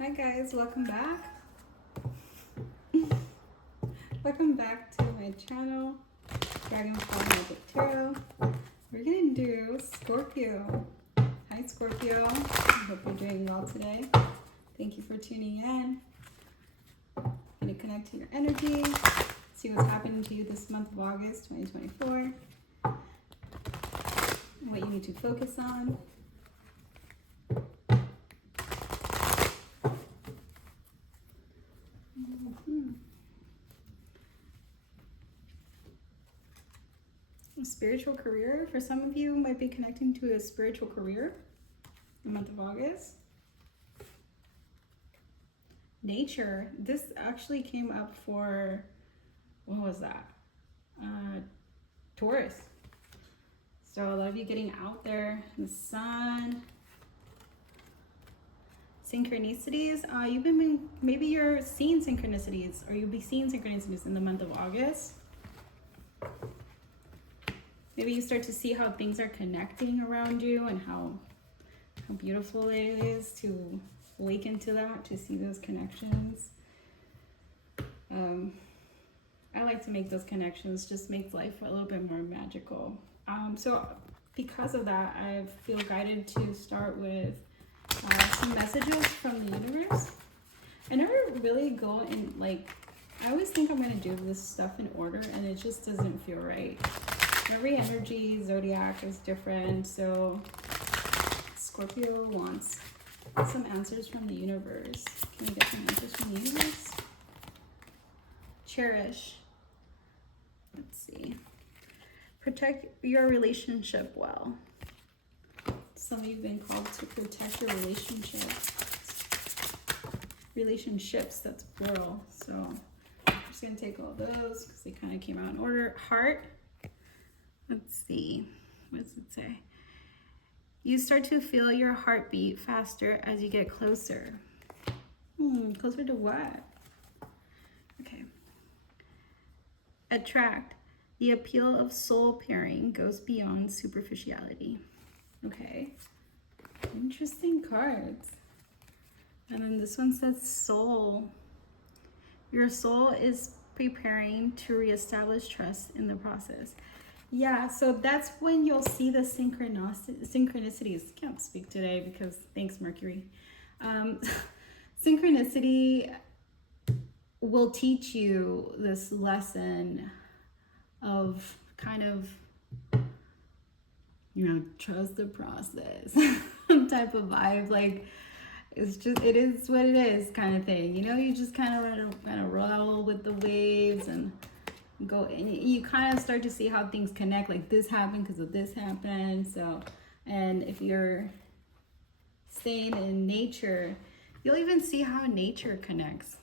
Hi guys, welcome back. Welcome back to my channel, Dragonfly Magic Tarot. We're gonna do Scorpio. Hi Scorpio, I hope you're doing well today. Thank you for tuning in. I'm gonna connect to your energy, see what's happening to you this month of August 2024, and what you need to focus on. A spiritual career. For some of you, might be connecting to a spiritual career in the month of August. Nature. This actually came up for, what was that? Taurus. So a lot of you getting out there in the sun. Synchronicities. Maybe you're seeing synchronicities, or you'll be seeing synchronicities in the month of August. Maybe you start to see how things are connecting around you and how beautiful it is to awaken to that, to see those connections. I like to make those connections, just makes life a little bit more magical. So because of that, I feel guided to start with some messages from the universe. I never really go in, I always think I'm going to do this stuff in order, and it just doesn't feel right. Every energy, zodiac is different, so Scorpio wants some answers from the universe. Can we get some answers from the universe? Cherish. Let's see. Protect your relationship well. Some of you have been called to protect your relationships, that's plural. So I'm just going to take all those because they kind of came out in order. Heart. Let's see, what does it say? You start to feel your heartbeat faster as you get closer. Closer to what? Okay. Attract. The appeal of soul pairing goes beyond superficiality. Okay. Interesting cards. And then this one says soul. Your soul is preparing to reestablish trust in the process. Yeah, so that's when you'll see the synchronicities. Can't speak today because thanks, Mercury. Synchronicity will teach you this lesson of kind of, trust the process type of vibe. Like, it is what it is kind of thing. You just kind of roll with the waves and go, and you kind of start to see how things connect, like this happened because of this happened. So, and if you're staying in nature, you'll even see how nature connects,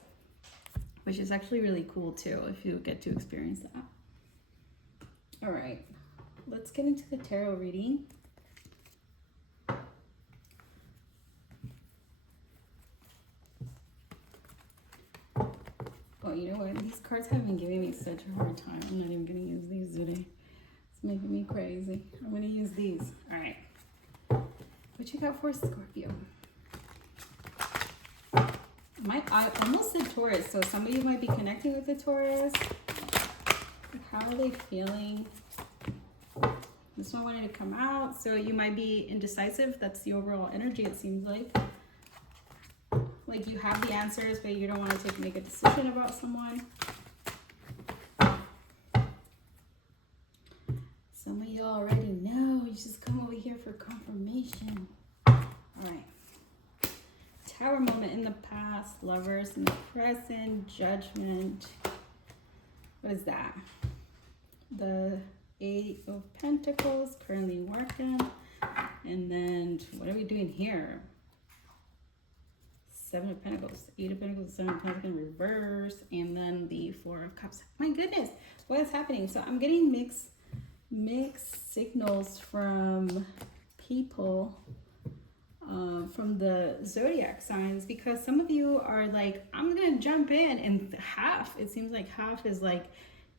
which is actually really cool too if you get to experience that. All right, let's get into the tarot reading. Oh, you know what? These cards have been giving me such a hard time. I'm not even going to use these today. It's making me crazy. I'm going to use these. All right. What you got for Scorpio? I almost said Taurus, so some of you might be connecting with the Taurus. How are they feeling? This one wanted to come out, so you might be indecisive. That's the overall energy, it seems like. Like you have the answers, but you don't want to make a decision about someone. Some of you already know. You just come over here for confirmation. All right. Tower moment in the past, lovers in the present, judgment. What is that? The Eight of Pentacles, currently working. And then what are we doing here? Seven of Pentacles, Eight of Pentacles, Seven of Pentacles in reverse, and then the Four of Cups. My goodness, what is happening? So I'm getting mixed signals from people, from the zodiac signs, because some of you are like, I'm gonna jump in, and it seems like half is like,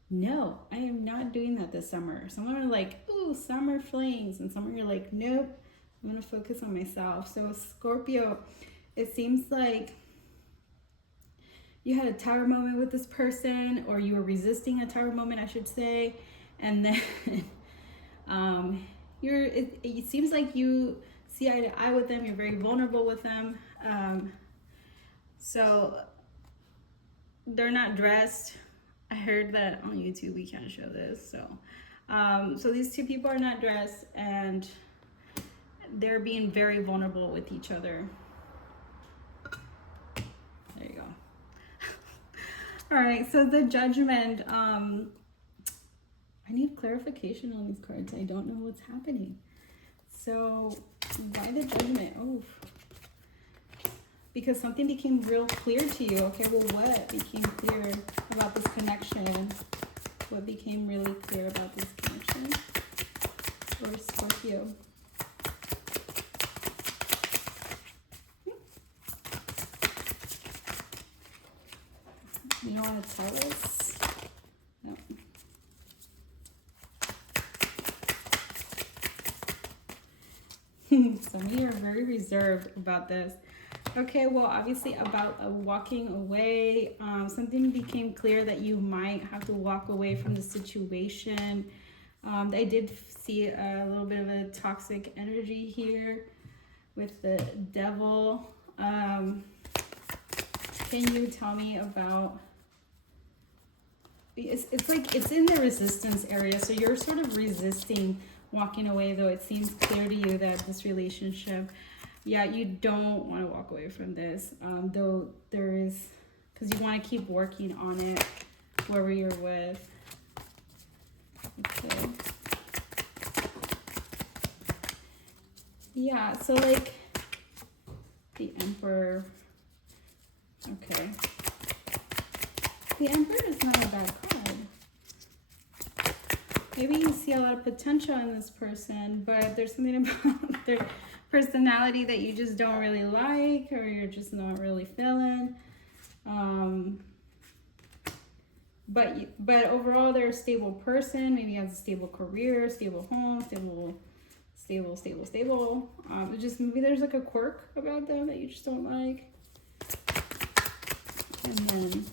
no, I am not doing that this summer. Some are like, ooh, summer flings, and some are like, nope, I'm gonna focus on myself. So Scorpio, it seems like you had a tower moment with this person, or you were resisting a tower moment, I should say. And then it seems like you see eye to eye with them. You're very vulnerable with them. So they're not dressed. I heard that on YouTube we can't show this. So these two people are not dressed, and they're being very vulnerable with each other. There you go. All right, so the Judgment. I need clarification on these cards. I don't know what's happening. So why the Judgment? Oh, because something became real clear to you. Okay, well, what became clear about this connection? What became really clear about this connection for Scorpio? You don't want to tell us? No. Some of you are very reserved about this. Okay, well, obviously about walking away, something became clear that you might have to walk away from the situation. I did see a little bit of a toxic energy here with the Devil. Can you tell me about, it's like it's in the resistance area, so you're sort of resisting walking away, though it seems clear to you that this relationship, yeah, you don't want to walk away from this, though there is, because you want to keep working on it, whoever you're with. Okay. Yeah, so like the Emperor. Okay. The Emperor is not a bad card. Maybe you see a lot of potential in this person, but there's something about their personality that you just don't really like, or you're just not really feeling. But overall, they're a stable person. Maybe has a stable career, stable home, stable. Just maybe there's like a quirk about them that you just don't like. And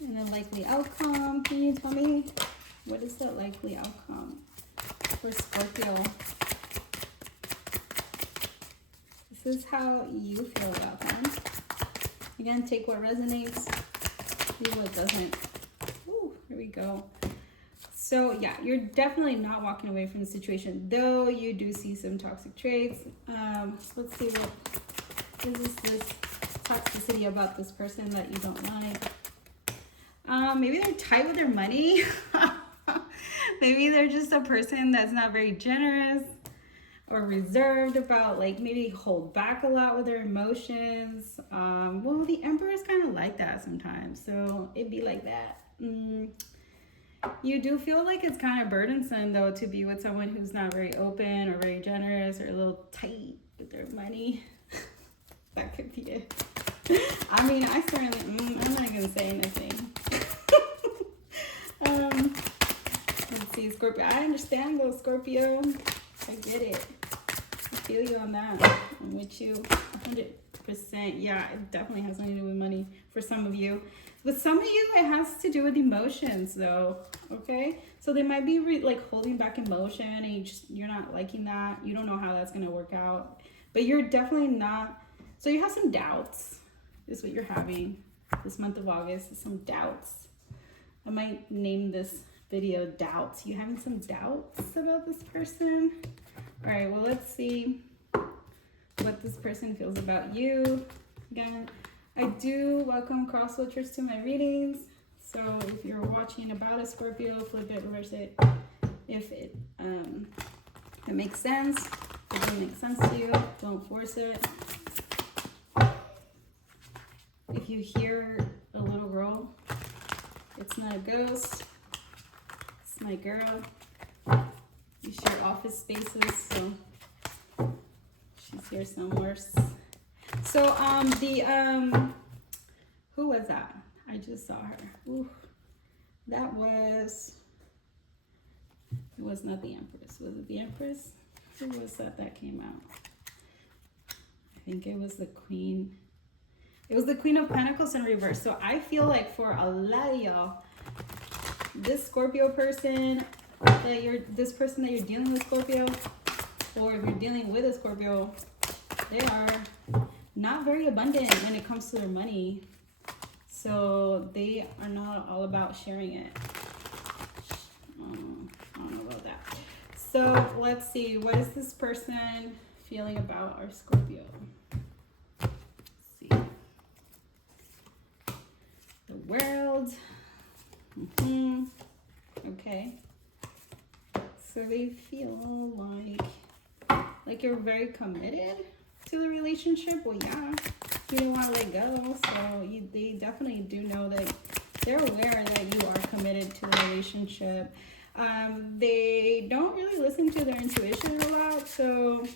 then likely outcome. Can you tell me what is the likely outcome for Scorpio? This is how you feel about them. Again, take what resonates, leave what doesn't. Ooh, here we go. So yeah, you're definitely not walking away from the situation, though you do see some toxic traits. Let's see what is this toxicity about this person that you don't like. Maybe they're tight with their money. Maybe they're just a person that's not very generous or reserved about, like, maybe hold back a lot with their emotions. Well, the Emperor is kind of like that sometimes, so it'd be like that. You do feel like it's kind of burdensome, though, to be with someone who's not very open or very generous or a little tight with their money. That could be it. I mean, I certainly, I'm not going to say anything. Let's see, Scorpio. I understand, though, Scorpio. I get it. I feel you on that. I'm with you 100%. Yeah, it definitely has something to do with money for some of you. With some of you, it has to do with emotions, though. Okay, so they might be like holding back emotion, and you're not liking that. You don't know how that's gonna work out, but you're definitely not. So you have some doubts. Is what you're having this month of August. Some doubts. I might name this video "Doubts." You having some doubts about this person? All right. Well, let's see what this person feels about you. Again, I do welcome cross watchers to my readings. So if you're watching about a Scorpio, flip it, reverse it. If it makes sense, if it doesn't make sense to you, don't force it. If you hear a little girl, it's not a ghost. It's my girl. You share office spaces, so she's here somewhere. So who was that? I just saw her. Ooh, that was, it was not the Empress. Was it the Empress? Who was that came out? I think it was the Queen. It was the Queen of Pentacles in reverse. So I feel like for a lot of y'all, this Scorpio person this person that you're dealing with, Scorpio, or if you're dealing with a Scorpio, they are not very abundant when it comes to their money. So they are not all about sharing it. I don't know about that. So let's see, what is this person feeling about our Scorpio? Let's see. The World. Okay. So they feel like you're very committed to the relationship. Well, yeah, you don't want to let go. So they definitely do know that they're aware that you are committed to the relationship. They don't really listen to their intuition a lot, so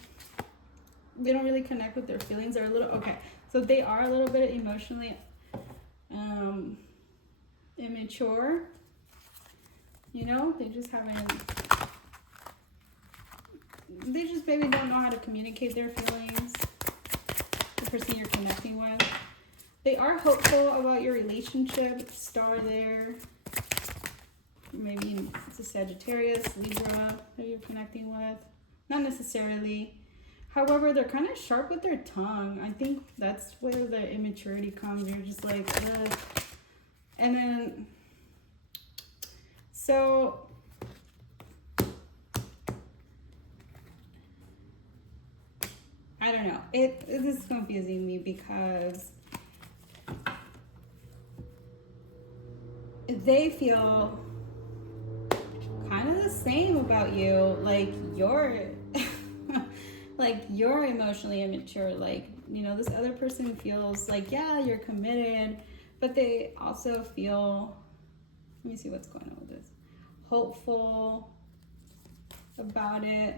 they don't really connect with their feelings. They're a little, okay, so they are a little bit emotionally immature. You know, they just maybe don't know how to communicate their feelings, the person you're connecting with. They are hopeful about your relationship, star there. Maybe it's a Sagittarius, Libra that you're connecting with. Not necessarily. However, they're kind of sharp with their tongue. I think that's where the immaturity comes. You're just like, ugh. And then, so I don't know. This is confusing me because they feel kind of the same about you. Like you're like you're emotionally immature. Like, you know, this other person feels like, yeah, you're committed, but they also feel, let me see what's going on with this, hopeful about it.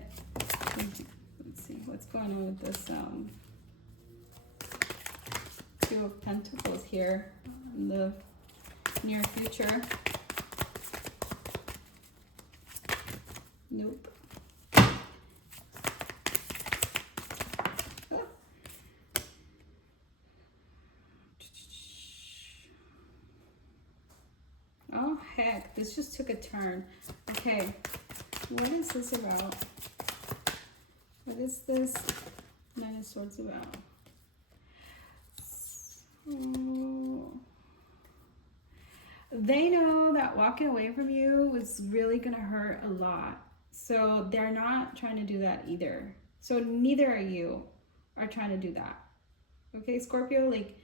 Let's see what's going on with this Two of Pentacles here in the near future. Nope. Oh heck, this just took a turn. Okay, what is this about? What is this Nine of Swords about? So, they know that walking away from you was really gonna hurt a lot. So they're not trying to do that either. So neither of you are trying to do that. Okay, Scorpio, like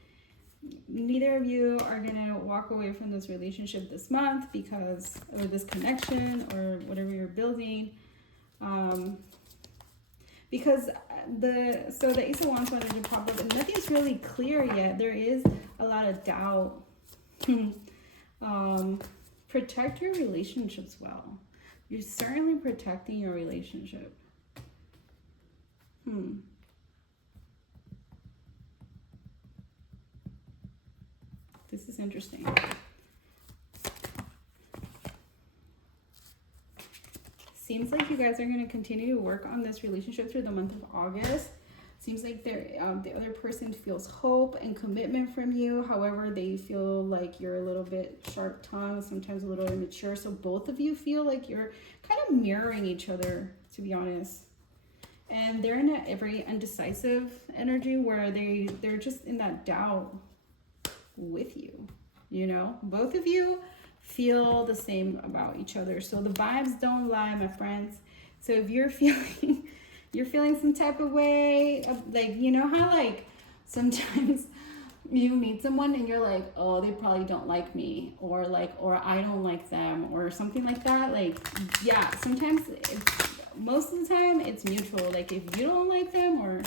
neither of you are gonna walk away from this relationship this month because of this connection or whatever you're building. Because the Ace of Wands wanted to pop up and nothing's really clear yet. There is a lot of doubt. Protect your relationships well. You're certainly protecting your relationship. This is interesting. Seems like you guys are going to continue to work on this relationship through the month of August. Seems like the other person feels hope and commitment from you. However, they feel like you're a little bit sharp-tongued, sometimes a little immature. So both of you feel like you're kind of mirroring each other, to be honest. And they're in a very undecisive energy where they're just in that doubt with you. You know, both of you feel the same about each other. So the vibes don't lie, my friends. So if you're feeling some type of way, like, you know how like sometimes you meet someone and you're like, oh, they probably don't like me, or I don't like them, or something like that. Like, yeah, sometimes most of the time it's mutual. Like if you don't like them, or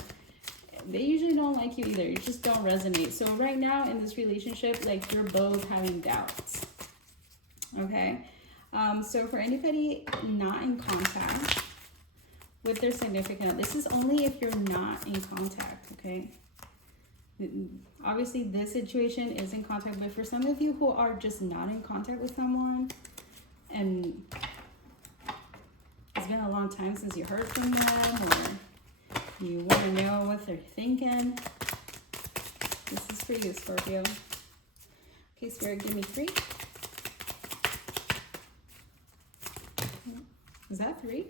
they usually don't like you either, you just don't resonate. So right now in this relationship, like you're both having doubts. Okay, so for anybody not in contact with their significant other, this is only if you're not in contact, okay? Obviously this situation is in contact, but for some of you who are just not in contact with someone and it's been a long time since you heard from them, or you want to know what they're thinking, this is for for you, Scorpio. Okay, Spirit, give me 3. Is that 3?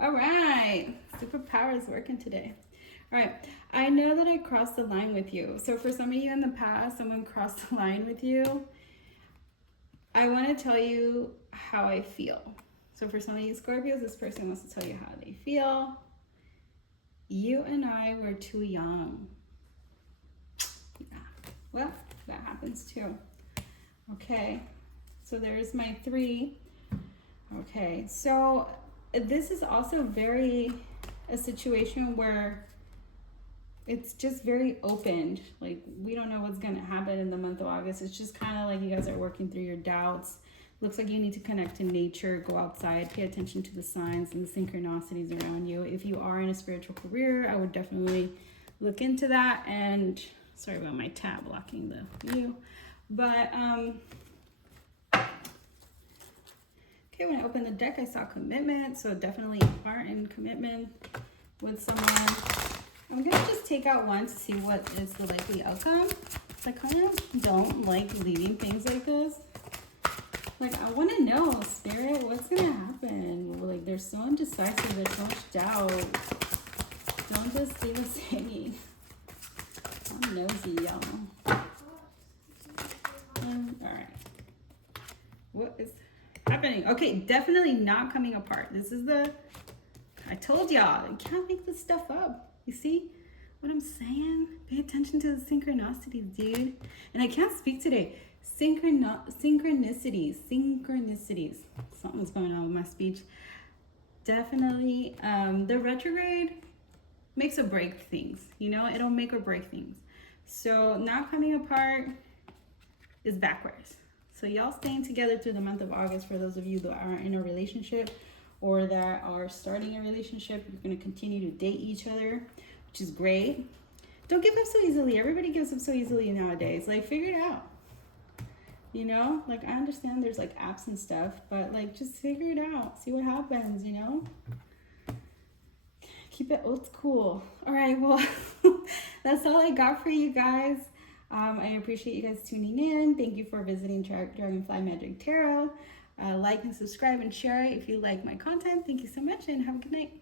All right. Superpower is working today. All right. I know that I crossed the line with you. So for some of you in the past, someone crossed the line with you. I want to tell you how I feel. So for some of you Scorpios, this person wants to tell you how they feel. You and I were too young. Yeah. Well, that happens too. Okay. So there's my 3. Okay. So this is also a situation where it's just very open. Like, we don't know what's going to happen in the month of August. It's just kind of like you guys are working through your doubts. Looks like you need to connect to nature, go outside, pay attention to the signs and the synchronicities around you. If you are in a spiritual career, I would definitely look into that. And sorry about my tab blocking the view. But, okay, when I opened the deck, I saw commitment. So definitely are in commitment with someone. I'm going to just take out 1 to see what is the likely outcome. I kind of don't like leaving things like this. Like, I want to know, Spirit, what's going to happen? Like, they're so indecisive. There's so much doubt. Don't just leave us hanging. I'm nosy, y'all. All right. What is happening? Okay, definitely not coming apart. This is I told y'all, you can't make this stuff up. You see what I'm saying? Pay attention to the synchronicities, dude. And I can't speak today. Synchronicities. Something's going on with my speech. Definitely. The retrograde makes or break things. You know, it'll make or break things. So not coming apart is backwards. So y'all staying together through the month of August. For those of you that are in a relationship or that are starting a relationship, you're going to continue to date each other, which is great. Don't give up so easily. Everybody gives up so easily nowadays. Like, figure it out. You know, like, I understand there's like apps and stuff, but like, just figure it out. See what happens, you know? Keep it old school. All right, well, that's all I got for you guys. I appreciate you guys tuning in. Thank you for visiting Dragonfly Magic Tarot. Like and subscribe and share it if you like my content. Thank you so much and have a good night.